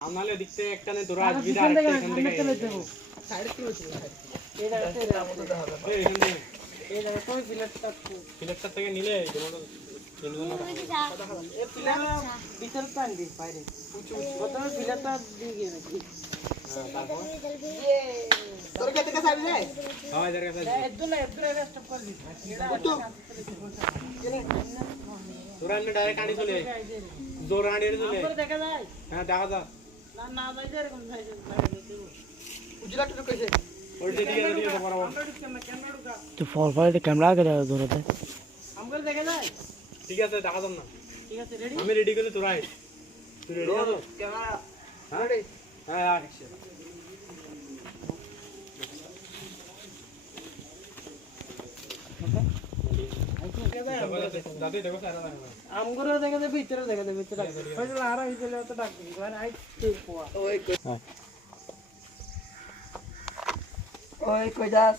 আমনালে দিকতে একটানে তোরা আসবি আর একটা এখান থেকে সাইড কি হচ্ছে এই জায়গাতে নামতে হবে এই এখান থেকে এই জায়গা কই ফিলেটটা থেকে নিলে যেমন এই পিলার ভিতর পান দি বাইরে প্রথমে ফিলেটটা দিয়ে গিয়ে নাকি তারপর তোর কাছে কাছে আসবে হ্যাঁ এদের কাছে একদম স্টপ করে দিস তোরা এমনি ডাইরেক্ট আনি চলে জোর আনি চলে দেখা যায় হ্যাঁ দেখা যায় না না যাই যে এরকম যাই উজলা টুকু কইছে ওই দিকে বরাবর তো ফরফারে ক্যামেরা আগে দাও ধরতে আমগল দেখা যায় ঠিক আছে দেখা দাও না ঠিক আছে রেডি আমি রেডি করলে তোরা আয় তুই রেডি আছো ক্যামেরা রেডি হ্যাঁ অ্যাকশন দাদি দেখো সারা আমগরে দেখা দে ভিতরে দেখা দে ভিতরে হইলো আর ভিতরে তো ডাক দিই আর আই তুই পোয়া ওই কই যাস